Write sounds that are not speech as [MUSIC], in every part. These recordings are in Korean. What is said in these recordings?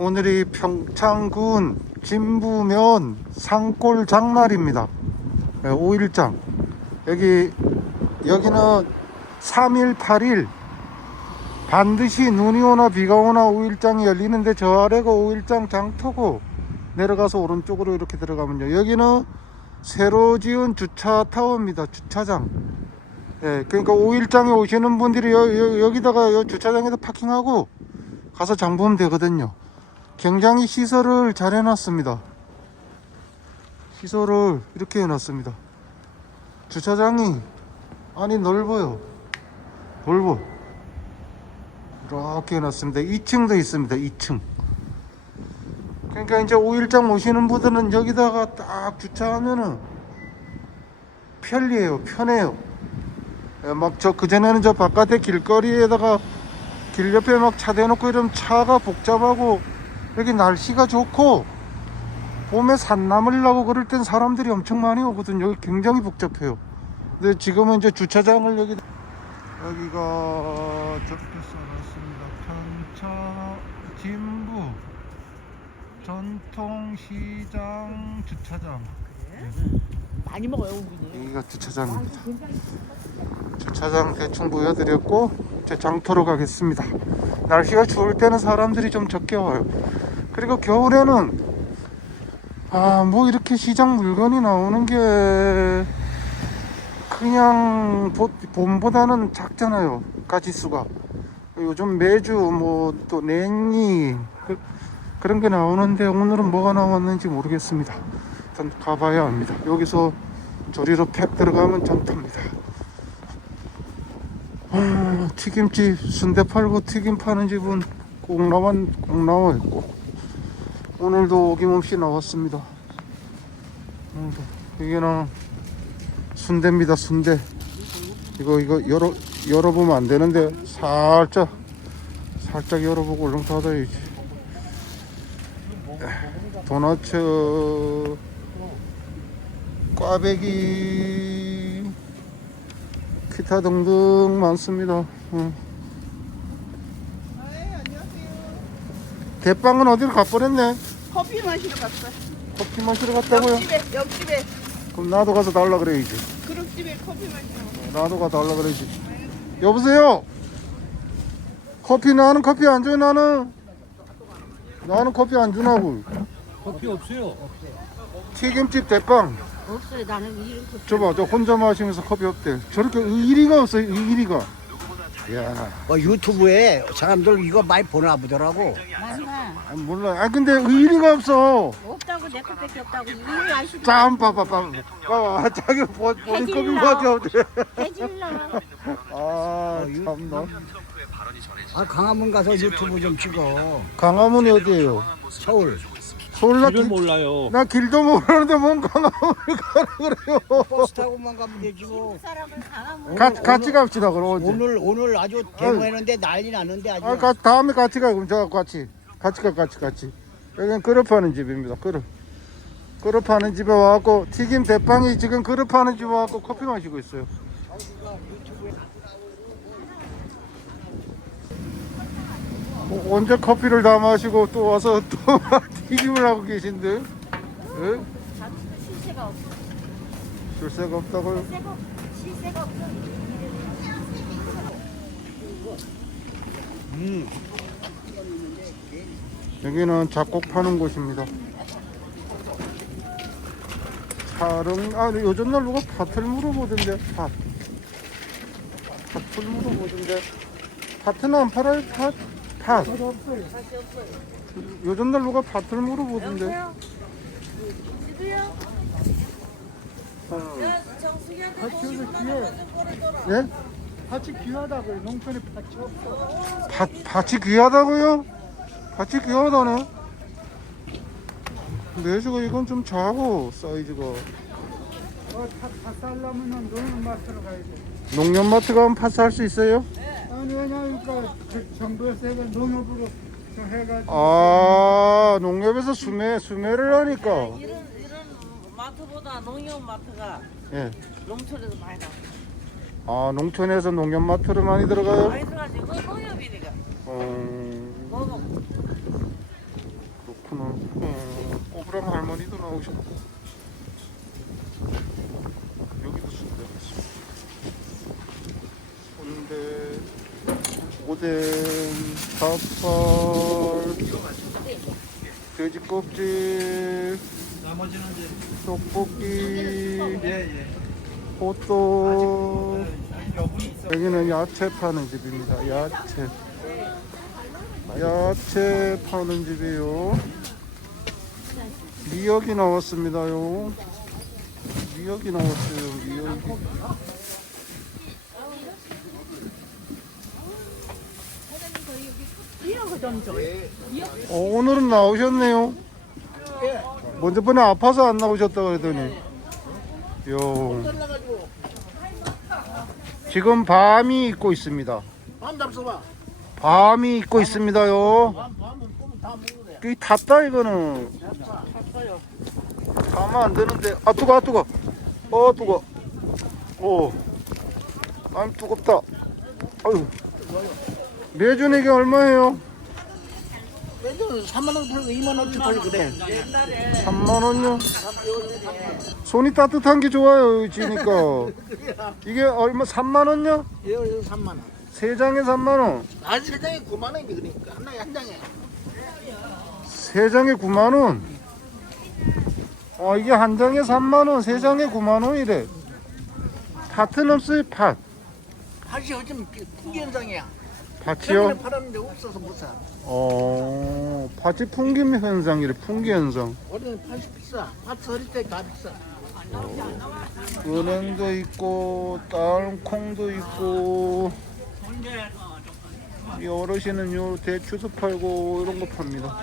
오늘이 평창군 진부면 산골 장날입니다. 5일장. 여기, 여기는 3일, 8일 반드시 눈이 오나 비가 오나 5일장이 열리는데 저 아래가 5일장 장터고 내려가서 오른쪽으로 이렇게 들어가면요. 여기는 새로 지은 주차 타워입니다. 주차장. 예, 그러니까 5일장에 오시는 분들이 여, 기다가 주차장에서 파킹하고 가서 장 보면 되거든요. 굉장히 시설을 잘 해놨습니다. 시설을 이렇게 해놨습니다. 주차장이 안이 넓어요. 넓어. 이렇게 해놨습니다. 2층도 있습니다. 2층. 그러니까 이제 5일장 모시는 분들은 여기다가 딱 주차하면은 편리해요. 편해요. 예, 막저 그전에는 저 바깥에 길거리에다가 길 옆에 막 차 대놓고 이러면 차가 복잡하고 여기 날씨가 좋고 봄에 산 넘으려고 그럴 땐 사람들이 엄청 많이 오거든요. 여기 굉장히 복잡해요. 근데 지금은 이제 주차장을 여기 여기가 적게 써놨습니다. 편차 진부 전통시장 주차장. 많이 먹어요, 우리는. 여기가 주차장입니다. 주차장 대충 보여드렸고 이제 장터로 가겠습니다. 날씨가 추울 때는 사람들이 좀 적게 와요. 그리고 겨울에는 아 뭐 이렇게 시장 물건이 나오는 게 그냥 보- 봄보다는 작잖아요. 가지수가. 요즘 매주 뭐 또 냉이 그, 그런 게 나오는데 오늘은 뭐가 나왔는지 모르겠습니다. 일단 가봐야 합니다. 여기서 조리로 팩 들어가면 장터입니다. 아, 튀김집 순대 팔고 튀김 파는 집은 꼭 나와 꼭 나와 있고 오늘도 어김없이 나왔습니다. 오늘도 여기는 순대입니다. 순대 이거 이거 열어 열어보면 안 되는데 살짝 살짝 열어보고 얼른 닫아야지. 도너츠 꽈배기 기타 등등 많습니다. 응. 네, 안녕하세요. 대빵은 어디로 가버렸네? 커피 마시러 갔어. 커피 마시러 갔다고요? 옆집에, 옆집에, 그럼 나도 가서 달라 그래야지. 그룹집에 커피 마시러. 나도 가서 달라 그래야지. 여보세요? 커피 나는 커피 안 줘요 나는? 나는 커피 안 주나고. 커피 없어요. 튀김집 대빵. 없어요. 나는 이름 커피. 저봐 저 혼자 마시면서 커피 없대. 저렇게 의리가 없어요 의리가. 야, 어, 유튜브에 사람들 이거 많이 보나 보더라고. 많아. 아, 몰라. 아 근데 의리가 없어. 없다고 내 것밖에 없다고. 이걸 아시고. 짠 봐봐 봐봐 봐봐 자기 본- 본인 해질러. 커피밖에 없대. 해질러. 아 참나. 아, 강화문 가서 유튜브 좀 찍어. 강화문이 어디예요? 서울. 나, 길을 길, 몰라요. 나 길도 모르는데 뭔 강화문을 가라 그래요. 버스 타고만 가면 되지 뭐. 사람은 강하면. 가, 같이 갑시다 그럼 어디? 오늘 오늘 아주 대모했는데 난리 났는데 아주. 아, 가, 다음에 같이 가 그럼 저 같이 같이 가 같이 같이. 여기는 그릇 파는 집입니다. 그릇. 그릇 파는 집에 와갖고 튀김 대빵이 지금 그릇 파는 집에 와갖고 커피 마시고 있어요. 어, 언제 커피를 다 마시고 또 와서 또 [LAUGHS] 튀김을 하고 계신데? 예? 실세가 없어. 줄새가 없다고요? 실세가, 실세가 없어. 음. 여기는 작곡 파는 곳입니다. 사릉, 아, 요즘 날 누가 밭을 물어보던데, 밭. 밭을 물어보던데. 밭은 안 팔아요, 밭? 밭. 요즘 날 누가 밭을 물어보던데. 집이요? 밭이 귀해. 예? 밭이 귀하다고요. 농촌에 밭이 없어. 밭, 밭이 귀하다고요? 밭이 귀하다네. 매주가 이건 좀 작고, 사이즈가. 어, 다, 다 살려면은 농업 마트로 가야 돼. 농협마트 가면 팥 살 수 있어요? 아니 왜냐니까 그러니까 정부에서 농협으로 해가지고 아 농협에서 수매 수매를 하니까 네, 이런 이런 마트보다 농협 마트가 예. 농촌에서 많이 나. 아 농촌에서 농협 마트로 많이 들어가요? 많이 들어가지. 그 농협이니까. 어 농업. 그렇구나. 어, 꼬부랑 할머니도 나오셨고. 오뎅 닭발 돼지 껍질 나머지는 이제 떡볶이 예예. 호떡. 여기는 야채 파는 집입니다. 야채. 야채 파는 집이요. 미역이 나왔습니다요. 미역이 나왔어요. 미역이. 어, 오늘은 나오셨네요. 먼저 번에 아파서 안 나오셨다 그러더니. 요. 지금 밤이 있고 있습니다. 밤 잡숴봐. 밤이 있고 있습니다요. 이 탔다 이거는. 가면 안 되는데. 아 뜨거, 아 뜨거. 어 뜨거. 오. 아 뜨겁다. 아유. 매주 이게 얼마예요? 왜냐면 3만 원 팔고 2만 원치 팔고 그래. 3만 원요. 손이 따뜻한 게 좋아요, 지니까. 이게 얼마? 3만 원요? 예, 3만 원. 세 장에 3만 원. 아, 세장에 9만 원이지 그러니까 하나에 한 장에. 세 장에 9만 원. 아 이게 한 장에 3만 원, 세 장에 9만 원이래. 없어요, 팥. 다시 요즘 풍기 현상이야. 팥이요? 최근에 팔았는데 없어서 못 사. 어, 팥이 풍기 현상이래, 풍기 현상. 원래는 팥이 비싸. 팥 서릴 때 다 비싸. 은행도 있고, 땅콩도 있고. 이 어르신은 요 대추도 팔고 이런 거 팝니다.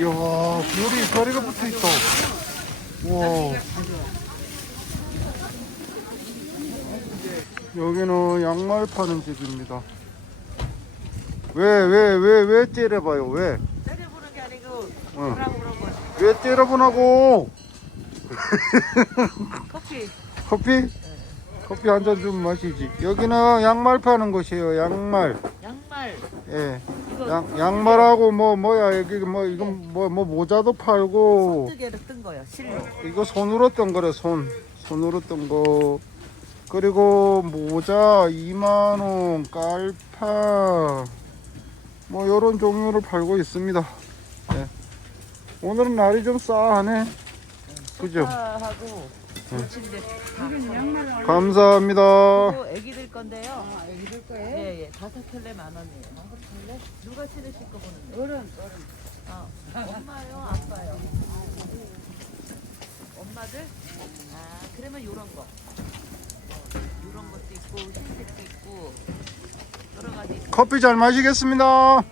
야, 귤이 다리가 붙어 있다. 우와. 여기는 양말 파는 집입니다. 왜, 왜, 왜, 왜 째려봐요? 왜? 때려보는 게 아니고 응. 뭐라고 그런 거지. 왜 째려보라고? [LAUGHS] 커피. 커피? 커피 한 잔 좀 마시지. 여기는 양말 파는 곳이에요. 양말. 양말. 예. 이거 양, 양말하고 뭐 뭐야 여기 뭐 이건 뭐, 뭐 모자도 팔고 뜨개로 뜬 거예요. 실. 이거 손으로 뜬 거래 손 손으로 뜬 거 그리고 모자 2만 원 깔파 뭐 요런 종류를 팔고 있습니다 예. 오늘은 날이 좀 싸하네 그죠 하고 침대. 감사합니다 또 애기들 건데요. 아, 애기들 거예요? 예, 예. 다섯 켤레 만 원이에요. 다섯 켤레? 누가 신으실 거 보는데? 어른, 어른. 어. 엄마요, 아빠요. 엄마들? 아, 그러면 요런 거. 어, 요런 것도 있고, 흰색도. 있고. 커피 잘 마시겠습니다.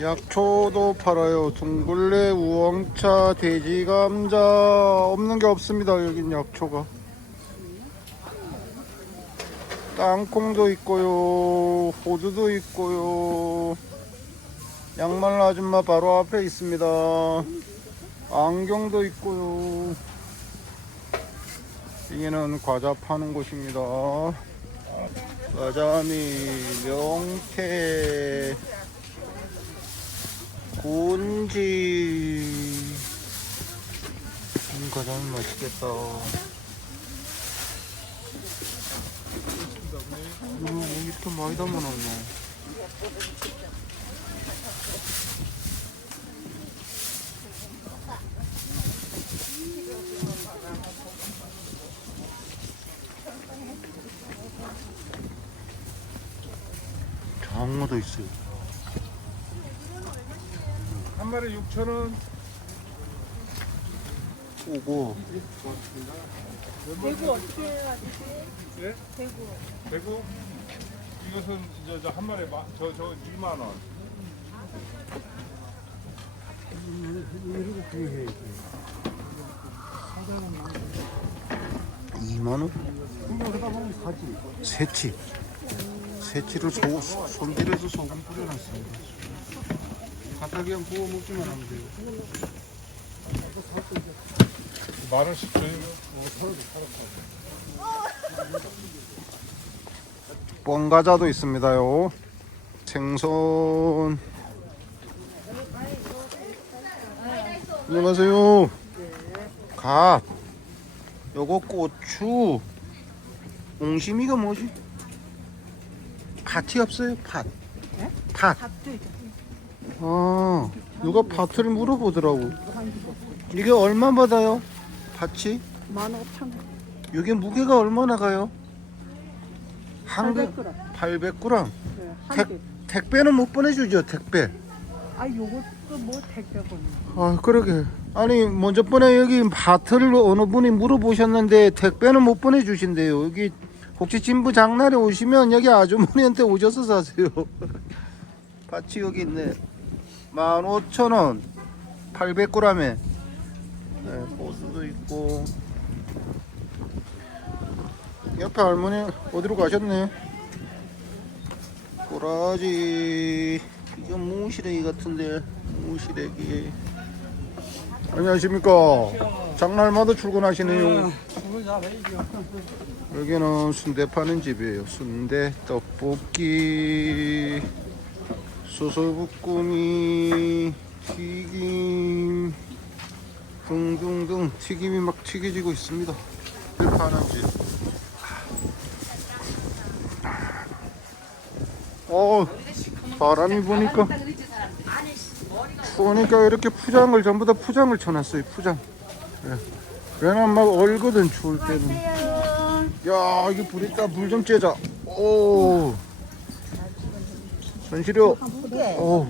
약초도 팔아요. 둥글레, 우엉차, 돼지 감자 없는 게 없습니다. 여긴 약초가. 땅콩도 있고요. 호두도 있고요. 양말 아줌마 바로 앞에 있습니다. 안경도 있고요. 여기는 과자 파는 곳입니다. 과자미, 명태, 곤지. 이 과자미 맛있겠다. 이거 뭐 이렇게 많이 담아놨나? 장어도 있어요. 마리 6천 원. 오고 대구 어떻게 해요 아저씨? 예? 대구 대구? 이것은 이제 저한 마리 마, 저, 저 2만 원. 이만 원? 새치 새치를 소, 소- 손질해서 소금 뿌려놨습니다. 갖다 그냥 구워 먹기만 하면 돼요. 만 원씩 줘요. 뻥과자도 있습니다요. 생선. 안녕하세요. 갓. 요거 고추. 옹심이가 뭐지? 팥이 없어요 팥 팥. 아 누가 팥을 물어보더라고 이게 얼마 받아요? 팥이? 15,000원 이게 무게가 얼마나 가요? 한 그- 800g 800g. 네, 택, 택배는 못 보내주죠, 택배. 아 요것도 뭐 택배건 아, 그러게. 아니, 먼저 번에 여기 마트를 어느 분이 물어보셨는데 택배는 못 보내주신대요. 여기 혹시 진부 장날에 오시면 여기 아주머니한테 오셔서 사세요. [LAUGHS] 밭이 여기 있네. 15,000원. 800g에. 네, 고수도 있고. 옆에 할머니 어디로 가셨네? 도라지. 이게 무시래기 같은데. 무시래기. 안녕하십니까. 장날마다 출근하시네요. 여기는 순대 파는 집이에요. 순대, 떡볶이, 소소부꾸미, 튀김 등등등 튀김이 막 튀겨지고 있습니다. 순대 파는 집. 어, 바람이 부니까 추우니까 이렇게 포장을 전부 다 포장을 쳐놨어요. 포장. 예. 왜냐면 막 얼거든 추울 때는. 야 이게 불 있다 불 좀 쬐자. 오. 전시료. 오.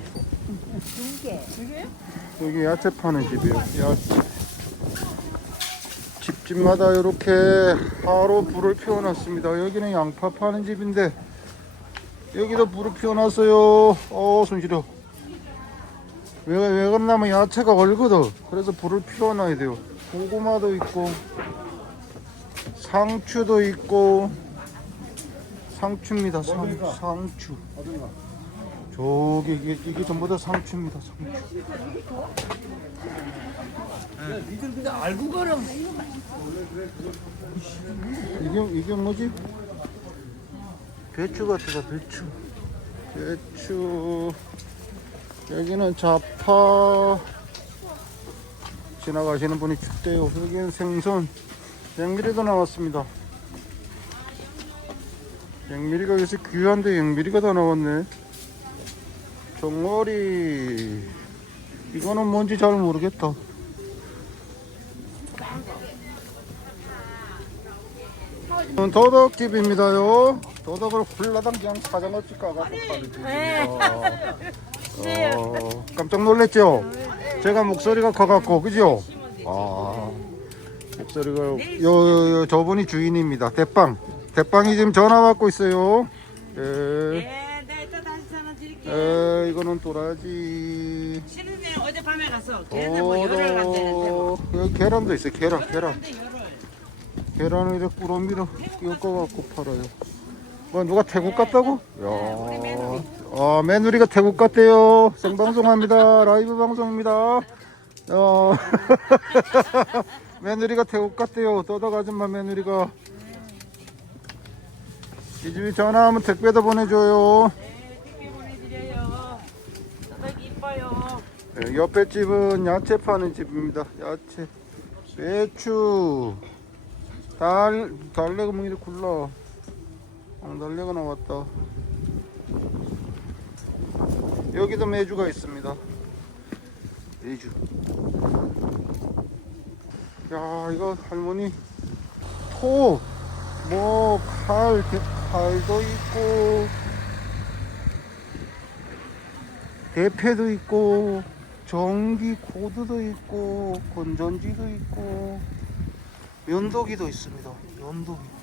여기 야채 파는 집이에요. 야채. 집집마다 이렇게 하루 불을 피워놨습니다. 여기는 양파 파는 집인데 여기도 불을 피워놨어요. 어 손시려. 왜, 왜 그러냐면 야채가 얼거든. 그래서 불을 피워놔야 돼요. 고구마도 있고, 상추도 있고, 상추입니다. 상, 상추. 저기, 이게, 이게 전부 다 상추입니다. 상추. 이게, 이게 뭐지? 배추 같다, 배추. 배추. 여기는 자파 지나가시는 분이 춥대요. 여기는 생선 양미리도 나왔습니다. 양미리가 요새 귀한데 양미리가 다 나왔네. 정어리 이거는 뭔지 잘 모르겠다. 이건 도덕집입니다요. 도덕을 홀라당 그냥 사장없이 까갖고 파는 집입니다. 어, 깜짝 놀랐죠? 제가 목소리가 커갖고 그죠? 아 목소리가 요, 요, 요 저분이 주인입니다. 대빵 대빵이 지금 전화 받고 있어요. 예. 네, 네, 또 다시 전화 드릴게요. 에 이거는 도라지. 신은이 어젯밤에 가서 걔네 뭐 열흘 간다는데 뭐. 여기 계란도 있어요. 계란 계란 열흘. 계란을 이렇게 꾸러미로 엮어갖고 팔아요. 뭐 누가 태국 갔다고? 야, 아 며느리가 태국 갔대요. 생방송합니다. [LAUGHS] 라이브 방송입니다. 어, 며느리가 [LAUGHS] 태국 갔대요. 떠덕 아줌마 며느리가. 이 집이 전화하면 택배도 보내줘요. 네, 택배 보내드려요. 또덕 이뻐요. 네, 옆에 집은 야채 파는 집입니다. 야채, 배추, 달, 달래가 뭐 이렇게 굴러. 어, 달래가 나왔다. 여기도 메주가 있습니다. 메주. 야, 이거 할머니 토, 뭐, 칼, 대- 칼도 있고, 대패도 있고, 전기 코드도 있고 건전지도 있고 면도기도 있습니다. 면도기.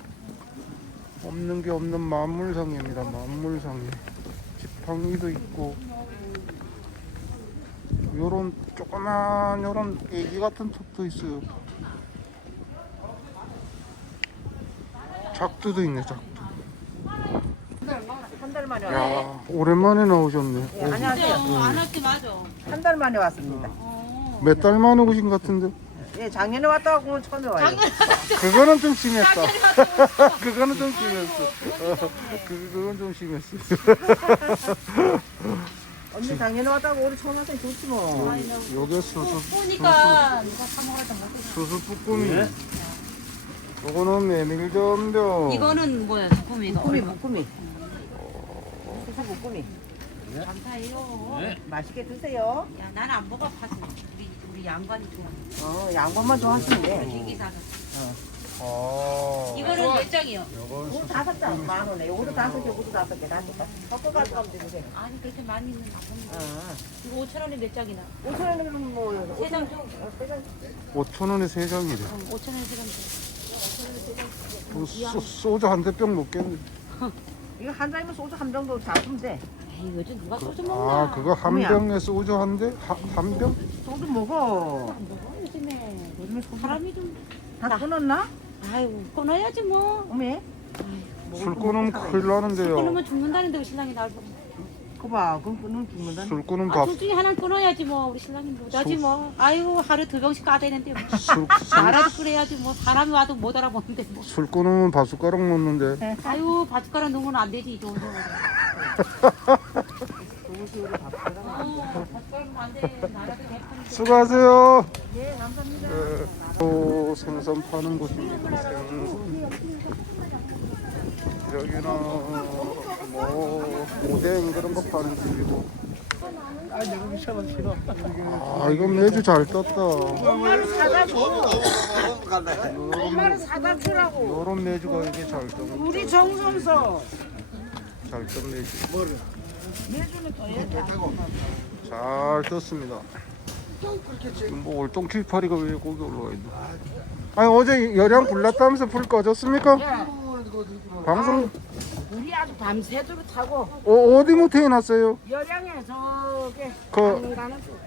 없는 게 없는 만물상입니다. 만물상이. 지팡이도 있고 요런 조그만 요런 애기 같은 톱도 있어요. 작두도 있네, 작두. 한 달 만에 왔어요. 야, 오랜만에 나오셨네. 예, 안녕하세요. 안할때 맞아. 한 달 만에 왔습니다. 몇 달 만에 오신 것 같은데. 예, 작년에 왔다가 오늘 처음에 와요. 그거는 좀 심했다. 그거는 좀 심했어. 어, 그, 그건 좀 심했어. [LAUGHS] 언니 작년에 왔다가 오늘 처음 와서 좋지 뭐. 요게 수수, 보니까 누가 사먹었다 못 수수 뿌꾸미. 요거는 메밀전병. 이거는 뭐야? 소금이가. 꾸미 꾸미. 그래서 뭐 꾸미. 감사해요. 맛있게 드세요. 야, 나는 안 먹어 파스. 우리 우리 양반이 좋아. 어, 양반만 좋아하시면 돼. 얘기 사서. 아. 이거는 몇 장이요? 요건 이거 다섯 장, 만 원에. 요것도 다섯 개, 요것도 다섯 개, 다섯 개. 섞어 가져가면 되는데. 아니 그렇게 많이는 안 먹는 어. 이거 5천 원에 몇 장이나? 5천 원이면 뭐. 세장 줘. 어, 세 장. 5천 원에 세 장이래. 5천 원에 세장 줘. 그 소, 소주 한 대병 먹겠네. 이거 한 장이면 소주 한 병도 잡으면 돼. 에이 요즘 누가 소주 먹나? 아, 그거 한 뭐야? 병에 소주 한 대? 한, 한 병? 소주 먹어. 안 먹어 요즘에. 요즘에 소주 사람이 좀 다 끊었나? 아이고 끊어야지 뭐. 어메? 술 끊으면 큰일 나는데요. 끊으면 죽는다는데 우리 신랑이 날 보고. 그봐, 그럼 끊으면 죽는다. 술 끊으면 아, 밥, 둘 중에 하나는 끊어야지 뭐 우리 신랑이 뭐자지 술- 뭐. 아이고 하루 두 병씩 까대는데 뭐. 술, 술, 나라도 끓여야지 뭐 사람이 와도 못 알아보는데 뭐. 술 끊으면 밥 숟가락 놓는데. 아유 바숟가락 넣으면 안 되지 이정 수고하세요. 네, 감사합니다. 또 생선 파는 곳입니다. 생선. 여기는 뭐 오뎅 그런 거 파는 집이고. 아 이거 매주 잘 떴다. 엄마를 사다 줘. 엄마를 사다 주라고. 요런 매주가 이게 잘 떴. 우리 정선서. 해야 돼. 잘 떴습니다. 뭐 월동칠파리가 왜 거기 올라와 있나? 아니 어제 열양 불났다면서 불 꺼졌습니까? 방송 우리 아주 밤새도록 타고 어, 어디 못해 놨어요? 열양에 저게 그 쪽.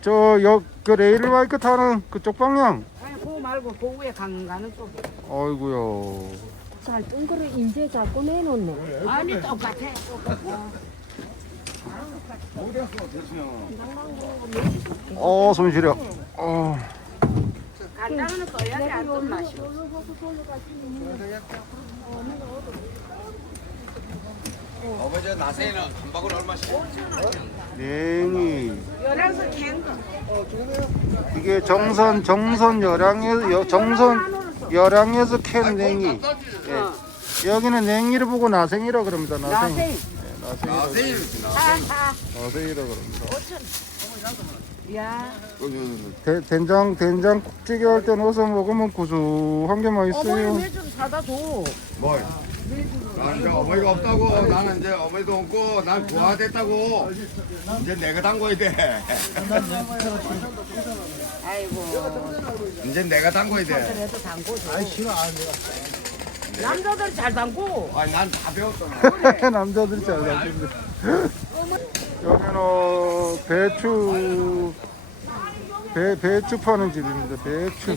저역그 레일바이크 타는 그쪽 방향. 아니 그거 말고 그 위에 강 가는 쪽. 아이고야. 잘뜬 거를 이제 자꾸 내놓네. 아니 똑같아. 똑같아. 어. 어. 간장은 떠야지 안뜬 맛이. 어머니 나세는 한 바구니 얼마씩? 냉이. 열양서 캔 거. 이게 정선 정선 열양에 여, 정선 열양에서 캔 냉이. 예. 여기는 냉이를 보고 나생이라 그럽니다. 나생. 나생. 예, 나생이라. 나세일 나생이라 그럽니다. 야. 대, 된장 된장 국찌개 할 때 넣어서 먹으면 구수한 게 어머니 맛있어요. 매주 사다 줘. 뭘? 나 이제 어머니가 없다고 나는 이제 어머니도 없고 난 부화됐다고 이제 내가 담궈야 돼 아이고. 이제 내가 담궈야 돼 그래도 담궈줘. 아이 싫어 남자들 잘 담고. 아니 난 다 배웠잖아 [LAUGHS] [LAUGHS] 남자들이 잘 나는데. 여기는 배추 배 배추 파는 집입니다. 배추.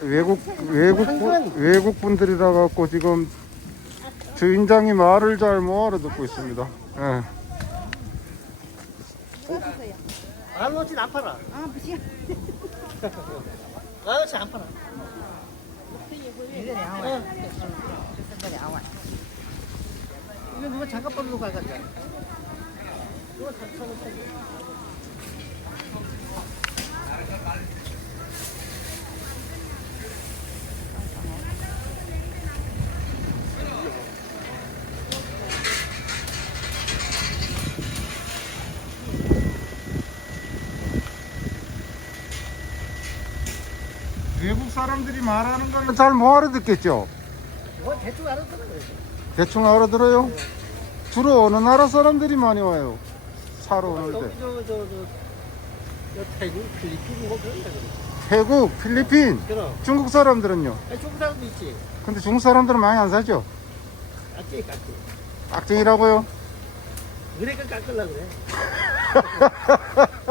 외국 외국 분 외국 분들이라 갖고 지금 주인장이 말을 잘못 알아듣고 있습니다. 예. 아무튼 안 팔아. 아, 무시야. 아무튼 안 팔아. 이거 누가 잠깐 벌로 가가지고. 사람들이 말하는 거는 잘 못 알아듣겠죠. 뭐 대충 알아들어 그래. 대충 알아들어요? 주로 어느 나라 사람들이 많이 와요? 저저저 저, 저 태국, 필리핀 뭐 그런 데. 태국, 필리핀, 그럼. 중국 사람들은요? 아니, 중국 사람도 있지. 근데 중국 사람들은 많이 안 사죠? 깎지 깎지. 깍쟁이라고요? 그러니까 깎으려 그래.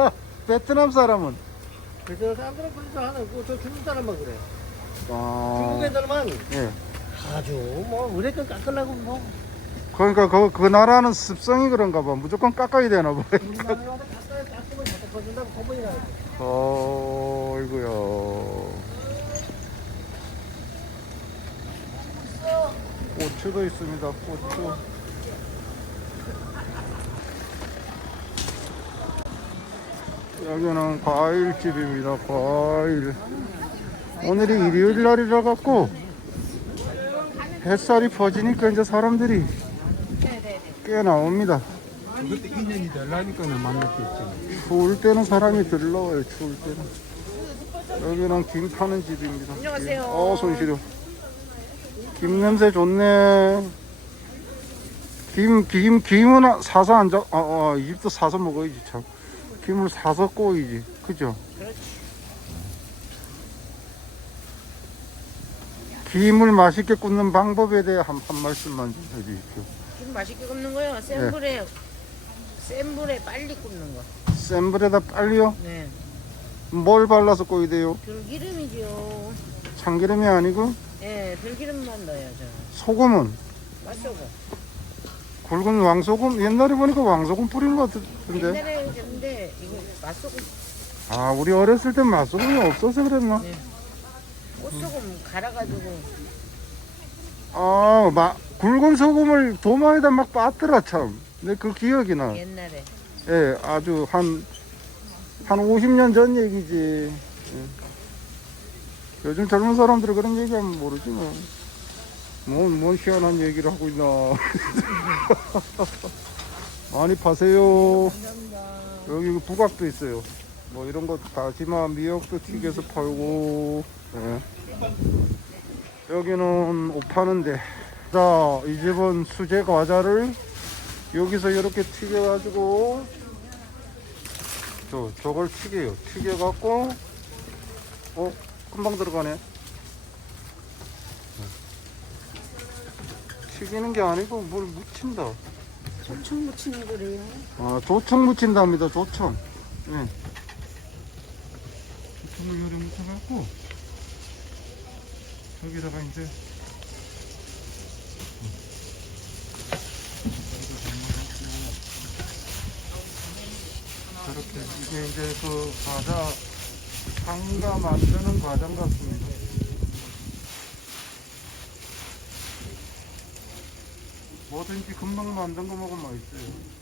[LAUGHS] 베트남 사람은? 그래서 사람들은 줄 하는 거저 중국 사람만 그래. 아, 중국 애들만 예. 아주 뭐 그러니까 깎으려고 뭐. 그러니까 그, 그 나라는 습성이 그런가 봐. 무조건 깎아야 되나 봐. 깎아야 깎으면. 어, 이거야. 고추도 있습니다. 고추. 여기는 과일집입니다. 과일. 오늘이 일요일 날이라 갖고 햇살이 퍼지니까 이제 사람들이 꽤 나옵니다. 그것도 인연이 되려니까는 만났겠지. 추울 때는 사람이 덜 나와요. 추울 때는. 여기는 김 파는 집입니다. 안녕하세요. 어, 손 시려. 김 냄새 좋네. 김, 김, 김은 아- 사서 안 자, 아, 아, 이 집도 사서 먹어야지, 참. 김을 사서 꼬이지. 그죠? 김을 맛있게 굽는 방법에 대해 한, 한 말씀만 좀 해주십시오. 김 맛있게 굽는 거요. 센 불에 센 불에 빨리 굽는 거. 센 불에다 빨리요? 네. 뭘 발라서 꼬야 돼요? 들기름이죠. 참기름이 아니고? 네, 들기름만 넣어요, 저. 소금은? 맛소금. 굵은 왕소금? 옛날에 보니까 왕소금 뿌리는 것 같은데. 옛날에 했는데 이거 맛소금, 아, 우리 어렸을 때 맛소금이 없어서 그랬나? 꽃소금 갈아가지고 아, 마, 굵은 소금을 도마에다 막 빠뜨라, 참. 내그 기억이 나. 옛날에. 예, 아주 한, 한 50년 전 얘기지. 예. 요즘 젊은 사람들은 그런 얘기하면 모르지 뭐. 뭔, 뭔 희한한 얘기를 하고 있나. [LAUGHS] 많이 파세요. 여기 부각도 있어요. 뭐 이런 거 다지마 미역도 튀겨서 팔고. 예. 여기는 옷 파는데. 자, 이 집은 수제 과자를 여기서 이렇게 튀겨가지고 저 저걸 튀겨요. 튀겨갖고 어 금방 들어가네. 튀기는 게 아니고 뭘 묻힌다. 조청 묻히는 거래요. 아 조청 묻힌답니다. 조청. 예. 조청을 요리 묻혀갖고 여기다가 이제 저렇게 이게 이제 그 과자 상가 만드는 과정 같습니다. 뭐든지 금방 만든 거 먹으면 맛있어요.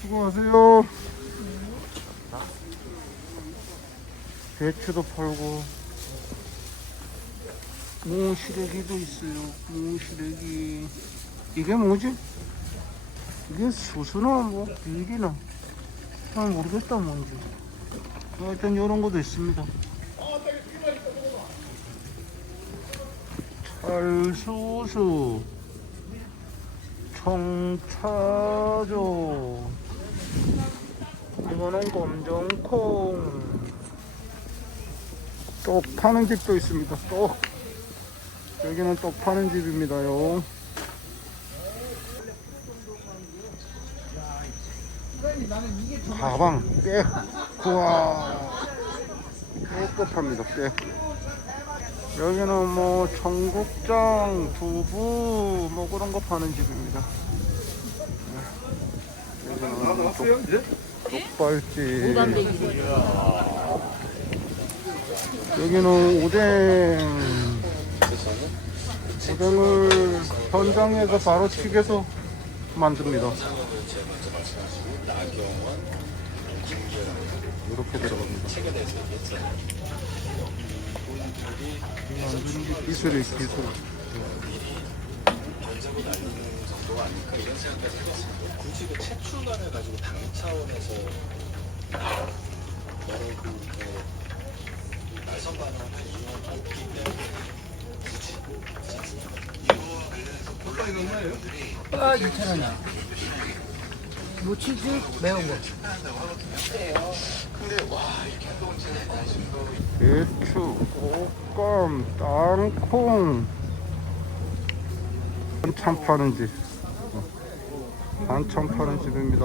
수고하세요. 배추도 팔고 무시래기도 있어요. 무시래기 이게 뭐지? 이게 수수나 뭐 비리나 잘 모르겠다 뭔지. 하여튼 이런 것도 있습니다. 찰수수 청차조 이거는 검정콩 떡 파는 집도 있습니다 떡 여기는 떡 파는 집입니다요 가방 꽤 우와 깨끗합니다 꽤. 여기는 뭐 청국장 두부 뭐 그런 거 파는 집입니다. 네. 여기는 족- 족발집. 여기는 오뎅. 오뎅을 현장에서 바로 튀겨서 만듭니다 이렇게 들어갑니다 기술이 기술 아닐까 이런 생각까지 해봤어요. 굳이 그 채출감을 가지고 당 차원에서 여러 그 뭐, 날선 반응을 없기 때문에 굳이 그렇지 않습니까? 이 아 2천 원이야. 무치즈 매운 거. 배추, 꽃감, 땅콩. 한참 파는 집. 어. 한참 파는 집입니다.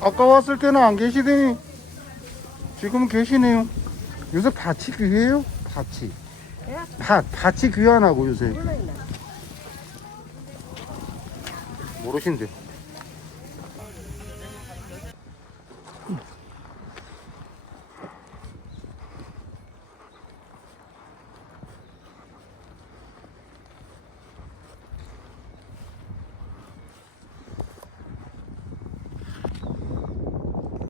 아까 왔을 때는 안 계시더니 지금 계시네요. 요새 밭이 귀해요? 밭이. 밭, 밭이 귀하나고 요새. 모르신대.